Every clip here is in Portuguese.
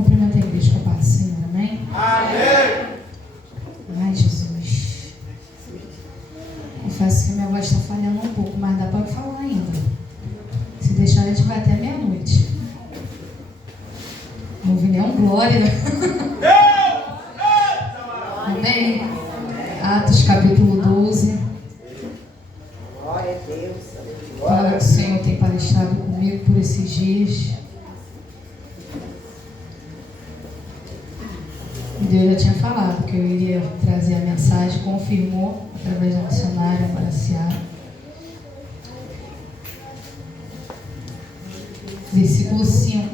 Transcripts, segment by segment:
Cumprimenta a igreja com a paz do Senhor, amém? Amém. Ai, Jesus. Confesso que minha voz está falhando um pouco, mas dá para falar ainda. Se deixar, a gente vai até meia-noite. Não ouvi nenhum glória. Amém? Atos capítulo 12. Glória a Deus. Fala que o Senhor tem palestrado comigo por esses dias. Deus já tinha falado que eu iria trazer a mensagem, confirmou através da missionária Maraciara. Versículo 5.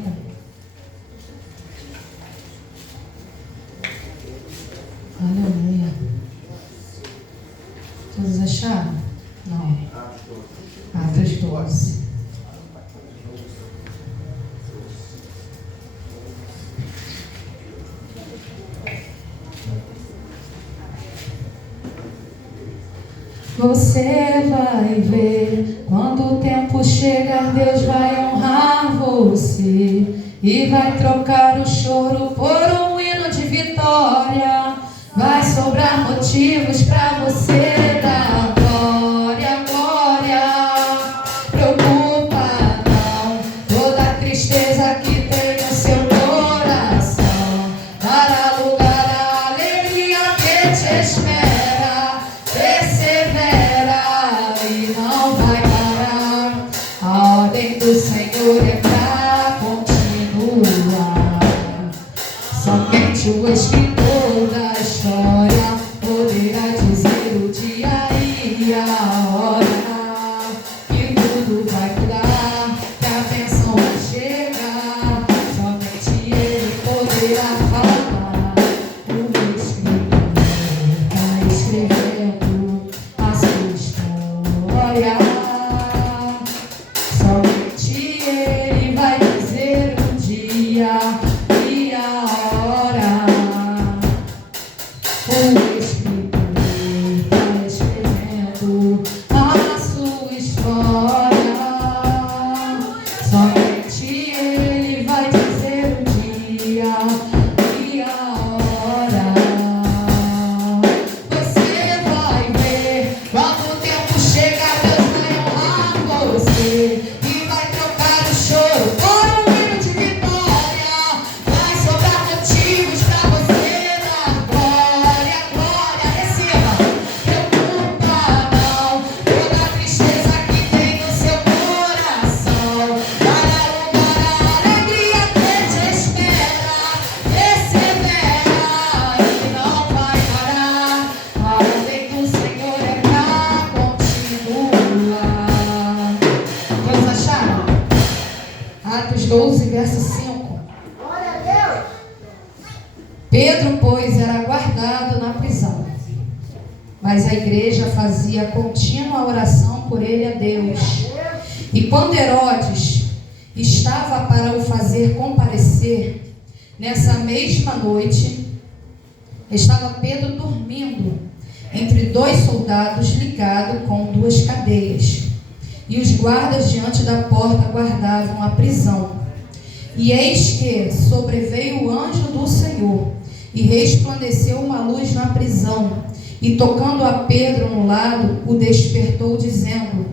Aleluia. Todos acharam? Não. Atos 12. Você vai ver, quando o tempo chegar, Deus vai honrar você e vai trocar o choro por um hino de vitória. Vai sobrar motivos para você dar glória, glória. Preocupa não, toda a tristeza que tem no seu coração dará lugar à alegria que te espera. Persevera e não vai parar. A ordem do Senhor é pra continuar. Somente o escritor da história poderá dizer o dia e a hora que tudo vai mudar, que a bênção vai chegar. Somente Ele poderá falar. O escritor está escrevendo a sua história. Somente Ele vai dizer o dia e a hora. O escritor está escrevendo a sua história. Somente Ele vai dizer o dia e a hora. Você vai ver, quando o tempo chegar, Deus vai honrar você e vai trocar o choro por um hino de vitória. Vai sobrar motivos pra você dar glória, glória. Receba. Preocupa não, toda a tristeza que tem no seu coração dará lugar à alegria que te espera. Persevera e não vai parar. A ordem do Senhor é pra continuar. Todos acharam? Atos 12, verso 5. Glória a Deus. Pedro, pois, era guardado na prisão, mas a igreja fazia contínua oração por ele a Deus. E quando Herodes estava para o fazer comparecer, nessa mesma noite, estava Pedro dormindo entre dois soldados ligado com duas cadeias. E os guardas diante da porta guardavam a prisão. E eis que sobreveio o anjo do Senhor, e resplandeceu uma luz na prisão, e tocando a Pedro no lado, o despertou, dizendo: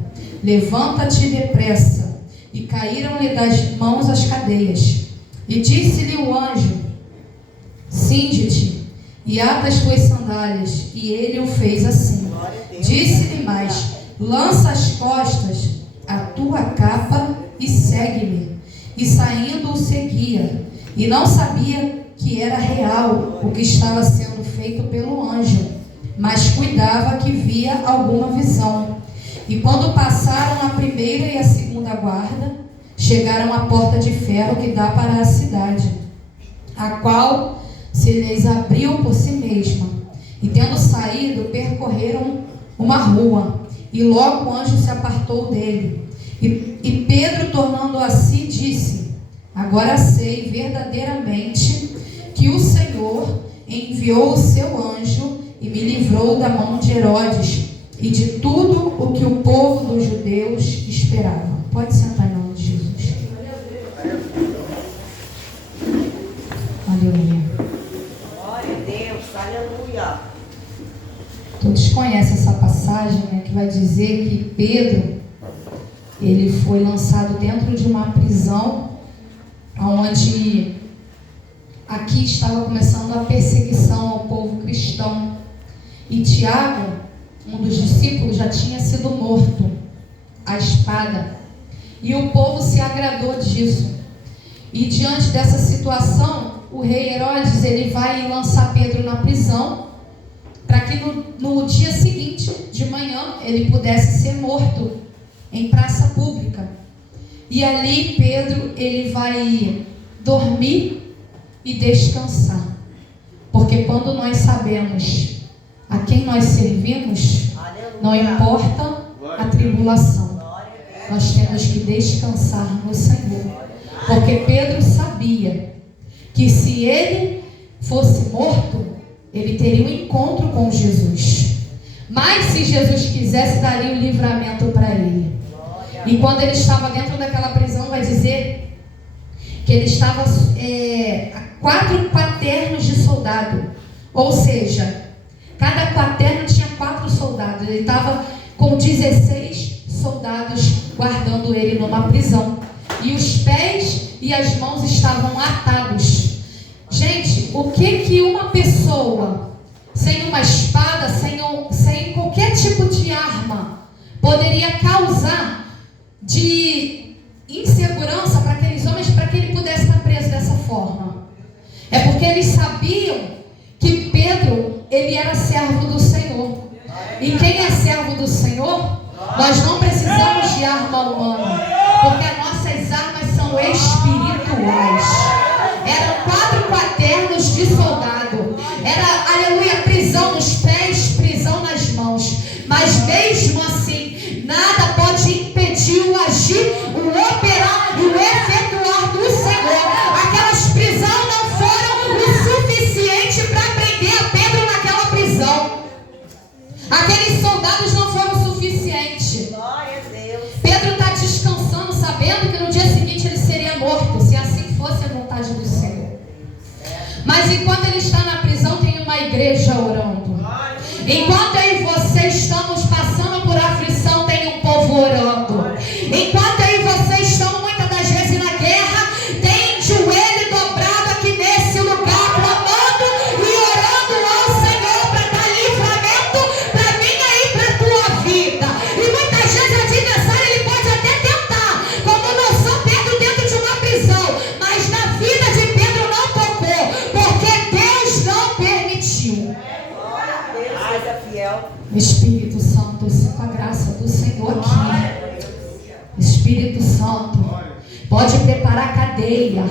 levanta-te depressa. E caíram-lhe das mãos as cadeias. E disse-lhe o anjo: cinge-te e ata as tuas sandálias. E ele o fez assim. Disse-lhe mais: lança as costas a tua capa e segue-me. E saindo o seguia, e não sabia que era real o que estava sendo feito pelo anjo, mas cuidava que via alguma visão. E quando passaram a primeira e a segunda guarda, chegaram à porta de ferro que dá para a cidade, a qual se lhes abriu por si mesma. E tendo saído, percorreram uma rua, e logo o anjo se apartou dele. E Pedro, tornando a si, disse: agora sei verdadeiramente que o Senhor enviou o seu anjo e me livrou da mão de Herodes e de tudo o que o povo dos judeus esperava. Pode sentar em nome de Jesus. Aleluia. Glória a Deus, aleluia. Todos conhecem essa passagem, né, que vai dizer que Pedro, ele foi lançado dentro de uma prisão, onde aqui estava começando a perseguição ao povo cristão. E Tiago, um dos discípulos, já tinha sido morto à espada. E o povo se agradou disso. E diante dessa situação, o rei Herodes, ele vai lançar Pedro na prisão, para que no dia seguinte, de manhã, ele pudesse ser morto em praça pública. E ali Pedro, ele vai dormir e descansar. Porque quando nós sabemos a quem nós servimos, não importa a tribulação, nós temos que descansar no Senhor. Porque Pedro sabia que se ele fosse morto, ele teria um encontro com Jesus. Mas se Jesus quisesse, daria o livramento para ele. E quando ele estava dentro daquela prisão, vai dizer que ele estava a 4 quaternos de soldado. Ou seja, cada quaterno tinha 4 soldados. Ele estava com 16 soldados guardando ele numa prisão. E os pés e as mãos estavam atados. Gente, o que uma pessoa sem uma espada, sem qualquer tipo de arma, poderia causar de insegurança para aqueles homens, para que ele pudesse estar preso dessa forma? É porque eles sabiam que Pedro, ele era servo do Senhor. E quem é servo do Senhor, nós não precisamos de arma humana, porque as nossas armas são espirituais. Eram 4 quaternos de soldado. Era, aleluia, prisão nos pés, prisão nas mãos. Mas mesmo assim, nada pode impedir o agir, o operar e o efetuar do Senhor. Aquelas prisões não foram o suficiente para prender a Pedro naquela prisão. Aqueles soldados não foram o suficiente. Glória a Deus. Pedro está descansando, sabendo que no dia seguinte ele seria morto, se assim fosse a vontade do Senhor. Mas enquanto ele está na prisão, tem uma igreja orando. Enquanto eu e você estamos passando por aflição, tem um povo orando. Enquanto eu e você estamos muitas das vezes na guerra, tem joelho dobrado aqui nesse lugar, clamando e orando ao Senhor para dar livramento para minha e para tua vida. E muitas vezes o adversário, ele pode até tentar, como lançou Pedro dentro de uma prisão, mas na vida de Pedro não tocou, porque Deus não permitiu. Glória a Deus, seja fiel. Espírito Santo, eu sinto a graça do Senhor aqui. Espírito Santo, pode preparar cadeia,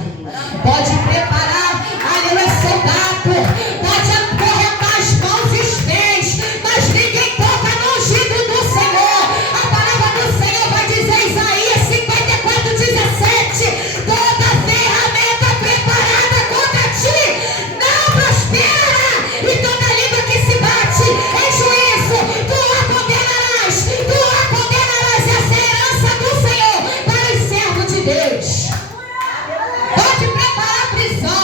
pode preparar, aleluia, soldado, pode acorrentar as mãos e os pés, mas ninguém toca no ungido do Senhor. A palavra do Senhor vai dizer, Isaías 54:17, toda ferramenta preparada contra ti não prospera, e toda língua que se bate em juízo, tu a condenarás essa herança do Senhor para os servos de Deus. Pode preparar a prisão.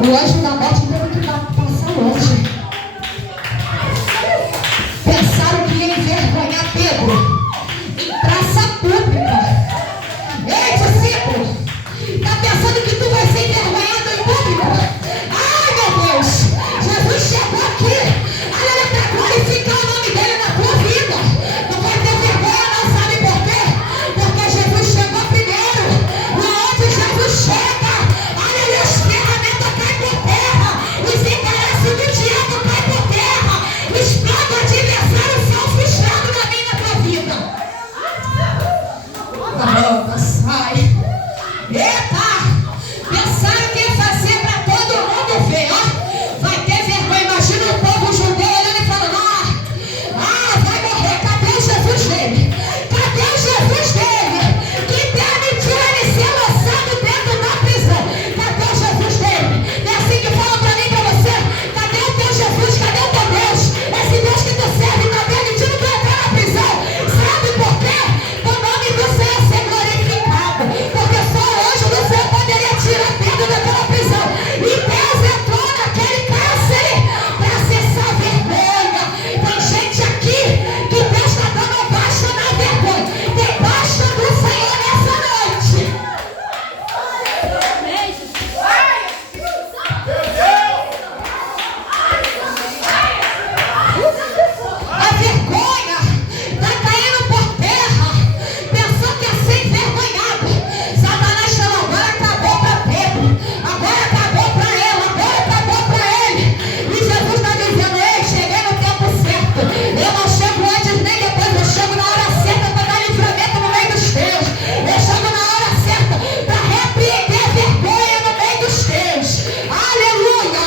O anjo da morte teve que passar longe. Pensaram que ia envergonhar Pedro em praça pública. Ei, discípulo, está pensando que tu vai ser envergonhado em público? Ai, meu Deus, Jesus chegou aqui, aleluia, para glorificar o nome dele na tua vida. Não vai ter vergonha, não, sabe por quê? Porque Jesus chegou primeiro. E onde Jesus chega, aleluia, as ferramentas caem por terra, os interesses do diabo caem por terra, explode o adversário, são frustrados na minha tua vida. Caramba, sai. Eita! Pensaram que ia fazer para todo mundo ver, ó. Vai ter vergonha. Imagina o povo judeu olhando e falando: vai morrer. Cadê o Jesus dele? Cadê o Jesus dele? Que permitiu ele ser lançado dentro da prisão? Cadê o Jesus dele? É assim que falam para mim e para você: cadê o teu Jesus? Cadê o teu Deus? Esse Deus que tu serve está permitindo tu entrar na prisão. Sabe por quê? O nome do Senhor ser glorificado. Porque só hoje o Senhor poderia tirar Pedro daquela prisão. E Deus entrou naquele cárcere para cessar a vergonha. Tem gente aqui que Deus está dando basta na vergonha. Tem basta do Senhor nessa noite. A vergonha está caindo por terra. Pensou que ia ser envergonhado. Satanás falou: agora acabou para Pedro, agora acabou para ela, agora acabou para ele. E Jesus está dizendo: ei, cheguei no tempo certo. Eu não chego antes nem depois, eu chego na hora certa para dar livramento no meio dos teus. Eu chego na hora certa para repreender a vergonha no meio dos teus. Aleluia!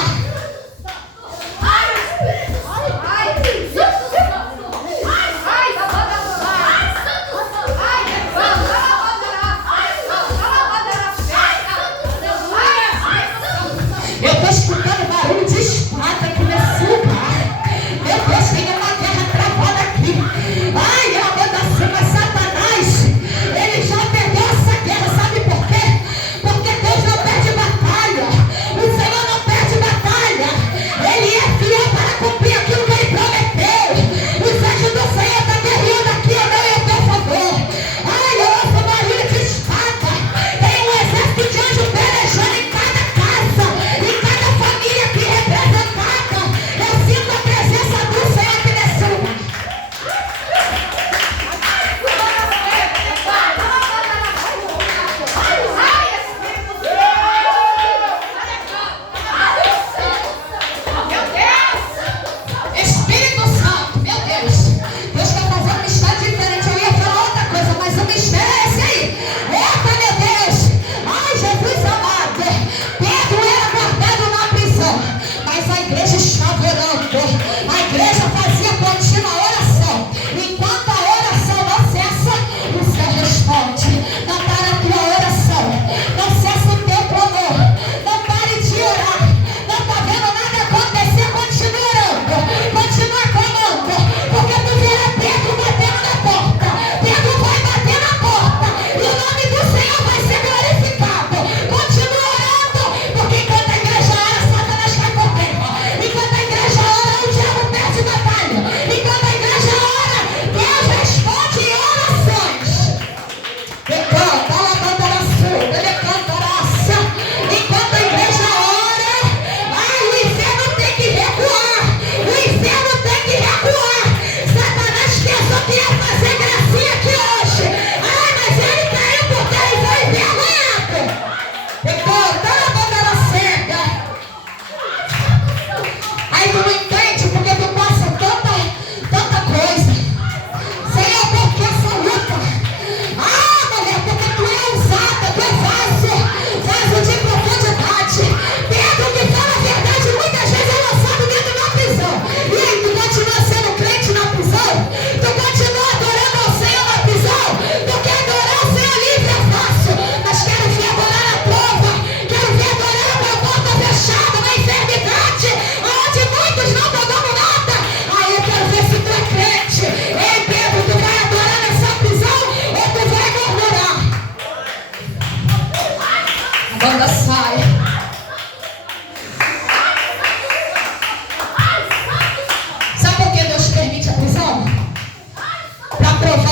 Eu estou escutando barulho de espada aqui nesse lugar. Meu Deus, tem uma guerra travada aqui. Ai, a banda cima, Satanás, ele já perdeu essa guerra. Sabe por quê? Porque Deus não perde batalha. O Senhor não perde batalha. Ele é fiel para cumprir aquilo que ele prometeu. Os anjos do Senhor estão guerreando aqui a meu e a teu favor. Ai, eu ouço barulho de espada. Tem um exército de anjos pelejando em cada casa, em cada família.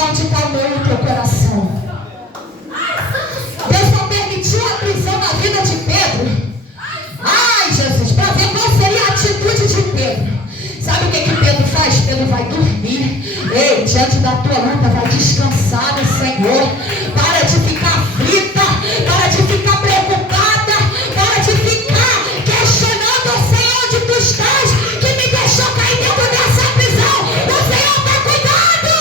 onde está o meu e o teu coração. Deus não permitiu a prisão na vida de Pedro. Ai, Jesus, para ver qual seria a atitude de Pedro. Sabe o que Pedro faz? Pedro vai dormir. Ei, diante da tua luta, vai descansar no Senhor. Para de ficar aflita, para de ficar preocupada, para de ficar questionando o Senhor onde tu estás, que me deixou cair dentro dessa prisão. O Senhor está cuidando.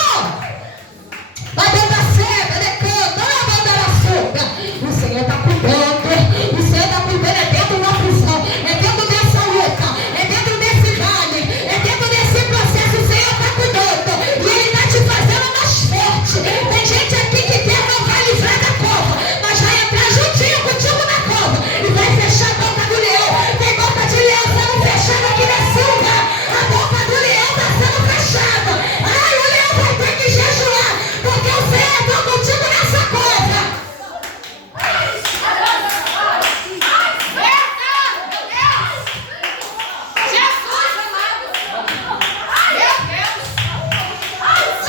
Vai dentro da seda, decanta, vai dar açúcar. O Senhor está cuidando. O Senhor está cuidando, é dentro da prisão, é dentro dessa luta, é dentro desse vale, é dentro desse processo. O Senhor está cuidando e Ele está te fazendo mais forte. Tem gente aqui que Deus não vai livrar da cova, mas vai entrar juntinho contigo na cova e vai fechar a boca do leão. Tem boca de leão sendo fechada aqui nesse lugar. A boca do leão está sendo fechada. Ai, o leão vai ter que jejuar, porque o Senhor entrou contigo nessa cova.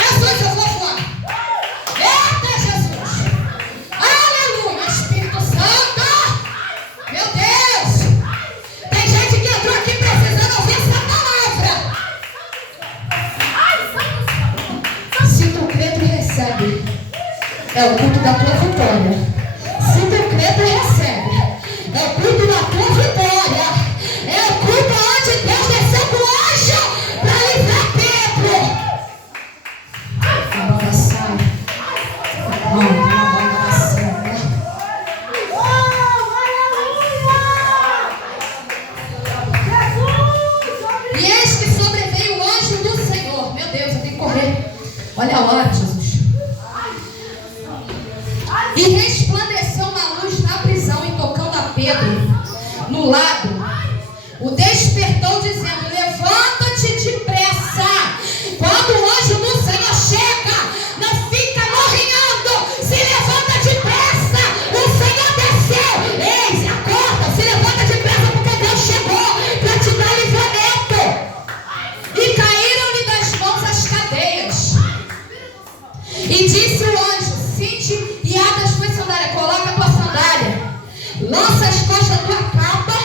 Jesus, eu vou voar. Eita, Jesus. Aleluia, Espírito Santo. Meu Deus. Tem gente que entrou aqui precisando ouvir essa palavra. Se tu crê, tu recebe. É o culto da tua vitória. Se tu crê, tu recebe. É o culto da tua vitória. É o culto onde Deus desceu com o anjo para livrar Pedro. Agora sai. Agora sai. E eis que sobreveio o anjo do Senhor. Meu Deus, eu tenho que correr. Olha a hora, Jesus. E resplandeceu uma luz na prisão e tocando a Pedro no lado, o despertou dizendo: levanta-te depressa. Quando o anjo do Senhor chega, não fica morrinhando. Se levanta depressa. O Senhor desceu. Ei, acorda, se levanta depressa, porque Deus chegou para te dar livramento. E caíram-lhe das mãos as cadeias. E disse o anjo: cinge e ata as tuas sandálias. Coloca a tua sandália, lança as costas da tua capa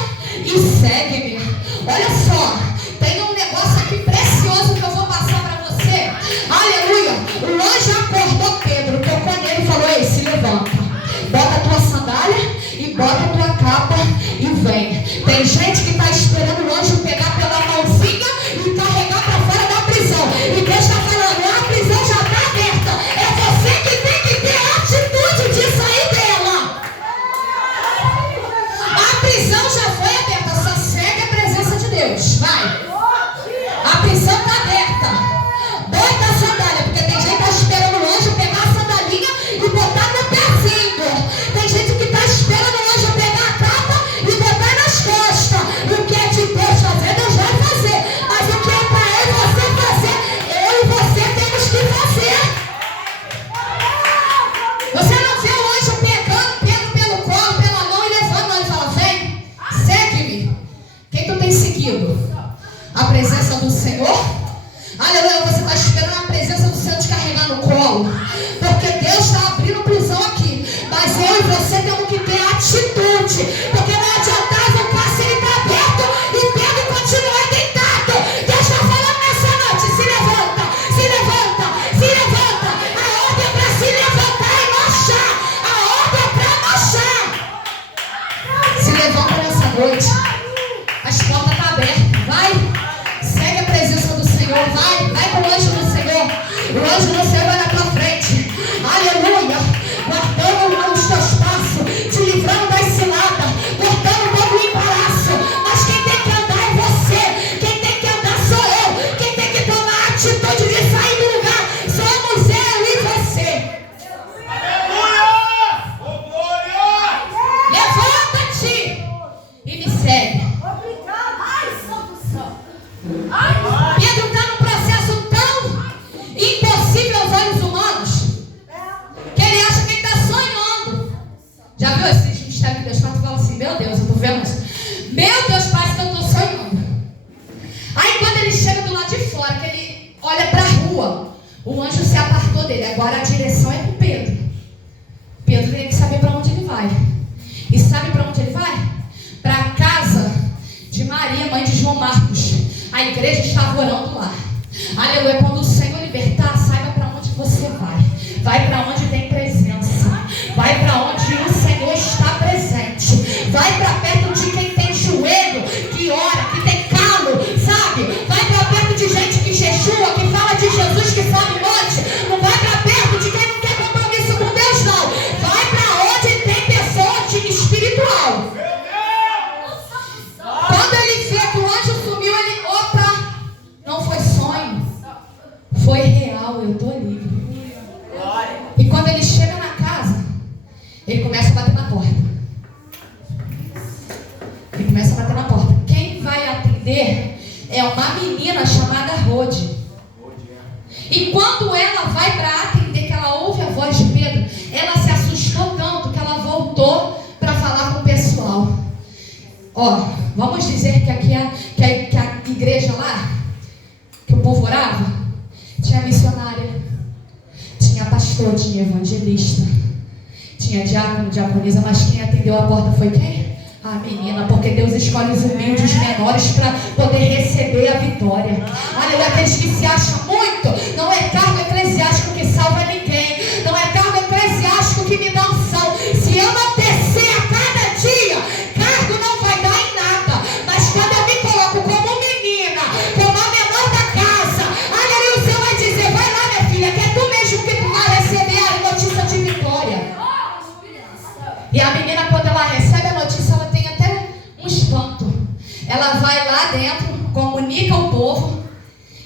e segue-me. Olha só, tem um negócio aqui precioso que eu vou passar para você. Aleluia. O anjo acordou Pedro, tocou nele e falou: ei, se levanta, bota a tua sandália e bota a tua capa e vem. Tem gente que está esperando o anjo pegar pela mãozinha e carregar para fora da prisão. E Deus está falando: a prisão já está aberta. É você que tem que ter a atitude de sair dela. A prisão já foi aberta, só segue a presença de Deus. Vai. A prisão está aberta. Bota a sandália, porque tem gente que está esperando o anjo pegar a sandalinha e botar no pezinho. Tem gente que está esperando o anjo pegar a capa e botar nas costas. O que é de Deus fazer, Deus vai fazer. Mas o que é para eu e você fazer, eu e você temos que fazer. Você não vê o anjo pegando Pedro pelo colo, pela mão e levando. Ele fala: vem, segue-me. Quem tu tem seguido? A presença do Senhor? Aleluia, você está esperando a presença do Senhor te carregar no colo, porque Deus está abrindo prisão aqui. Mas eu e você temos que ter atitude, porque não adianta invocar se ele está aberto e Pedro continuar deitado. Deus está falando nessa noite: se levanta, se levanta, se levanta. A ordem é para se levantar e marchar. A ordem é para marchar. Se levanta nessa noite. As portas estão abertas. Vai, segue a presença do Senhor. Vai com o anjo do Senhor. O anjo do Senhor vai na tua frente. Aleluia. Guardando os teus passos, te livrando das ciladas, cortando todo o embaraço. Mas quem tem que andar é você. Quem tem que andar sou eu. Quem tem que tomar a atitude de sair do lugar somos eu e você. Levanta-te e me segue. Pedro está num processo tão impossível Maria, mãe de João Marcos. A igreja estava orando lá. Aleluia. Quando o Senhor libertar, saiba para onde você vai. Vai para onde tem presença. Vai para onde o Senhor está presente. Vai para perto de quem tem joelho, que ora, que tem calo, sabe? Vai para perto de gente que jejua, que fala de Jesus, que sabe um monte. Não vai para perto de quem não quer compromisso com Deus, não. Vai para onde tem pessoa de espiritual. Quando ele vê que o anjo sumiu, ele, opa, não foi sonho, foi real, eu estou livre. E quando ele chega na casa, ele começa a bater na porta. Ele começa a bater na porta. Quem vai atender é uma menina chamada Rode. E quando ela vai para atender, que ela ouve a voz de Pedro, ela se assustou tanto que ela voltou para falar com o pessoal. Ó, vamos dizer que aqui que a igreja lá, que o povo orava, tinha missionária, tinha pastor, tinha evangelista, tinha diácono, diaconisa, mas quem atendeu a porta foi quem? A menina, porque Deus escolhe os humildes, os menores, para poder receber a vitória. Olha, aqueles que se acham muito, não é cargo eclesiástico que salva ninguém, não é cargo eclesiástico que me dá unção. Se eu não descer a cada dia, cargo não vai dar em nada. Mas quando eu me coloco como menina, como a menor da casa, olha ali, o Senhor vai dizer, vai lá minha filha, que é tu mesmo que tu vai receber a notícia de vitória. E a menina, quando ela recebe a notícia, ela tem até um espanto. Ela vai lá dentro, comunica ao povo,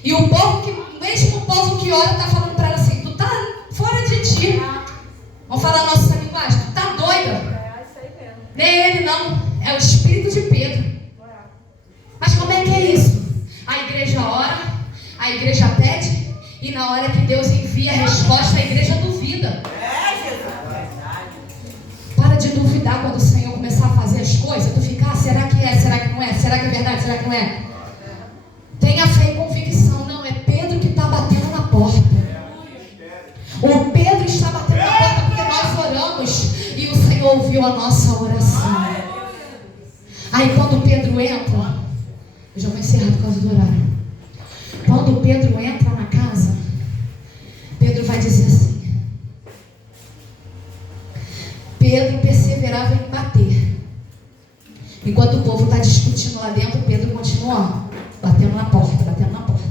e o povo que, mesmo o povo que ora, está falando para ela assim, tu tá fora de ti. Vamos falar a nossa linguagem, tu tá doida. Nem ele não, é o espírito de Pedro. Mas como é que é isso? A igreja ora, a igreja pede, e na hora que Deus envia a resposta, a igreja duvida. Para de duvidar quando o Senhor começar a fazer as coisas. Tu fica, será que é? Será que não é? Será que é verdade? Será que não é? Tenha fé e convicção. Não, é Pedro que está batendo na porta. O Pedro está batendo na porta porque nós oramos e o Senhor ouviu a nossa oração. Aí quando Pedro entra, eu já vou encerrar por causa do horário. Quando Pedro entra na casa, Pedro vai dizer assim: Pedro perseverava em bater. Enquanto o povo está discutindo lá dentro, Pedro continua batendo na porta, batendo na porta.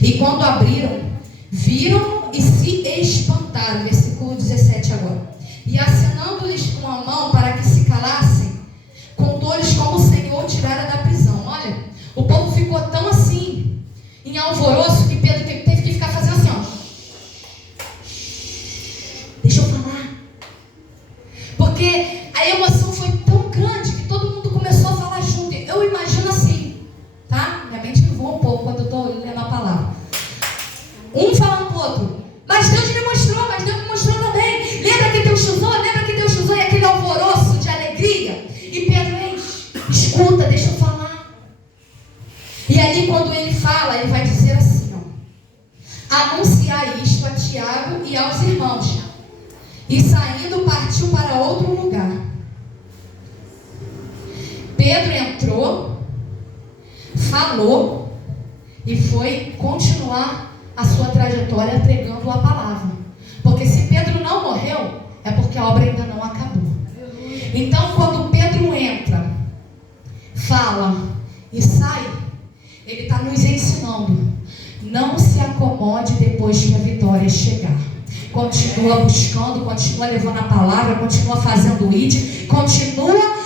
E quando abriram, viram e se espantaram. Versículo 17 agora. E acenando-lhes com a mão para que se calassem, contou-lhes como o Senhor tirara da prisão. Olha, o povo ficou tão assim, em alvoroço, que Pedro teve que ficar fazendo assim, ó. Deixa eu falar. Porque a emoção foi tão grande que todo mundo começou a falar junto. Eu imagino assim, tá? Minha mente voa um pouco quando eu estou lendo a palavra. Um falando pro outro, mas Deus me mostrou também. Lembra que Deus usou, e aquele alvoroço de alegria. E Pedro, escuta, deixa eu falar. E ali quando ele fala, ele vai dizer assim, ó: anunciar isto a Tiago e aos irmãos. E saindo, partiu para outro lugar. Pedro entrou, falou e foi continuar a sua trajetória pregando a palavra. Porque se Pedro não morreu, é porque a obra ainda não acabou. Então, quando Pedro entra, fala e sai, ele está nos ensinando: não se acomode depois que a vitória chegar. Continua buscando, continua levando a palavra, continua fazendo o ID, continua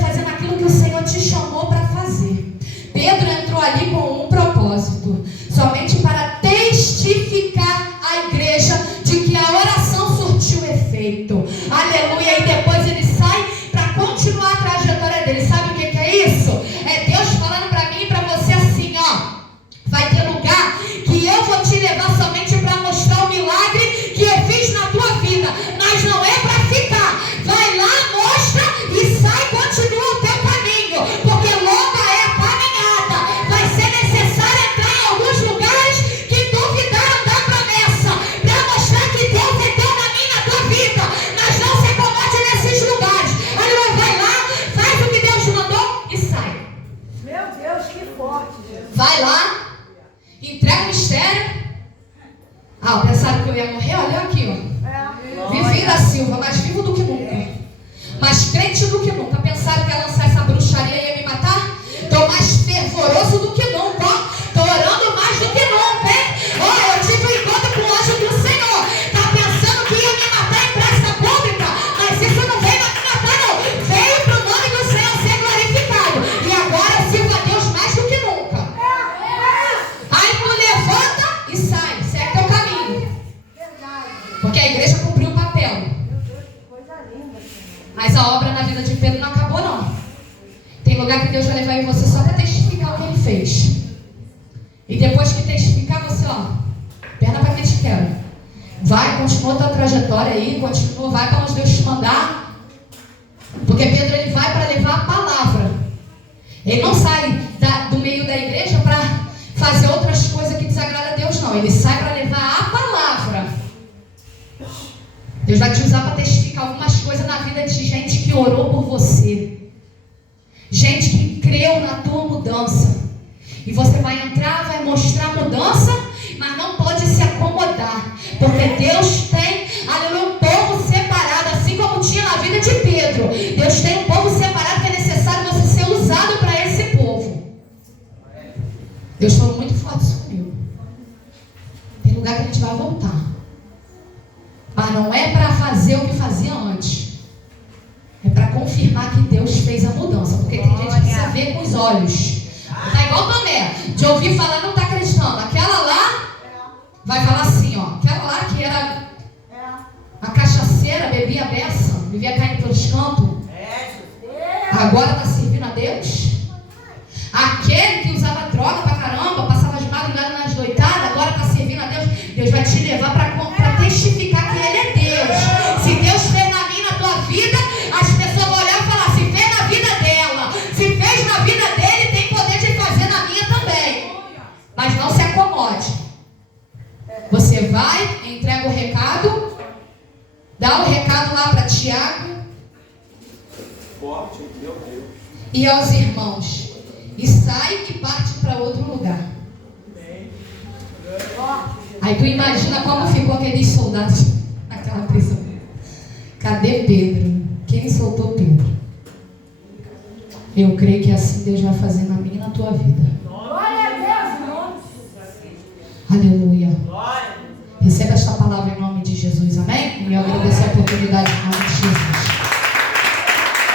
fazendo aquilo que o Senhor te chamou para fazer. Pedro entrou ali com um propósito, somente para testificar à igreja de que a oração surtiu efeito. Aleluia! E depois ele sai para continuar a trajetória dele. Sabe o que é isso? É Deus falando para mim e para você assim, ó: vai ter lugar que eu vou te levar somente para mostrar o milagre que eu fiz na tua vida, mas não é para ficar. Vai lá, mostra e sai Vai lá, entrega o mistério. Ah, pensaram que eu ia morrer? Olha aqui, ó. Vivi da Silva, mais vivo do que nunca. Mais crente do que nunca. Pensaram que ia lançar essa bruxaria e ia me matar? Estou mais fervoroso do que nunca, ó. Estou orando mais do que nunca, hein? Ó, eu tive um encontro com o anjo do Senhor. Tá pensando que ia me matar em praça pública? Mas isso não veio pra me matar, não. Veio pro nome do Senhor ser glorificado. E agora eu sirvo a Deus mais do que nunca. Aí tu levanta e sai. Segue teu caminho. Porque a igreja cumpriu o papel. Mas a obra na vida de Pedro não acabou, não. Tem lugar que Deus vai levar em você só para testificar o que Ele fez. E depois que testificar, você, ó, perna para que te quero. Vai, continua a tua trajetória aí, continua, vai para onde Deus te mandar. Porque Pedro, ele vai para levar a palavra. Ele não sai do meio da igreja para fazer outras coisas que desagradam a Deus, não. Ele sai para levar a palavra. Deus vai te usar para testificar algumas coisas na vida de gente que orou por você. Gente que creu na tua mudança. E você vai entrar, vai mostrar a mudança, mas não pode se acomodar. Porque Deus tem, aleluia, um povo separado, assim como tinha na vida de Pedro. Deus tem um povo separado que é necessário você ser usado para esse povo. Deus falou muito forte isso comigo. Tem lugar que a gente vai voltar. Mas não é para fazer o que fazia antes. É para confirmar que Deus fez a mudança. Porque tem gente que precisa ver com os olhos. Tá igual Tomé. De ouvir falar não está acreditando. Aquela lá vai falar assim, ó. Aquela lá que era a cachaceira, bebia a beça, vivia caindo pelos cantos. Agora está servindo a Deus. Aquele que usava droga pra caramba, passava de madrugada nas doitadas, agora está servindo a Deus. Deus vai te levar para testificar que Ele é Deus. Se Deus fez na minha, na tua vida, as pessoas vão olhar e falar, se fez na vida dela, se fez na vida dele, tem poder de fazer na minha também. Mas não se acomode. Você vai, entrega o recado, dá o recado lá para Tiago e aos irmãos, e sai e parte para outro lugar. Aí tu imagina como ficou aqueles soldados naquela prisão. Cadê Pedro? Quem soltou Pedro? Eu creio que assim Deus vai fazer na minha e na tua vida. Glória a Deus. Aleluia. Receba esta palavra em nome de Jesus, amém? E eu agradeço a oportunidade em nome de Jesus.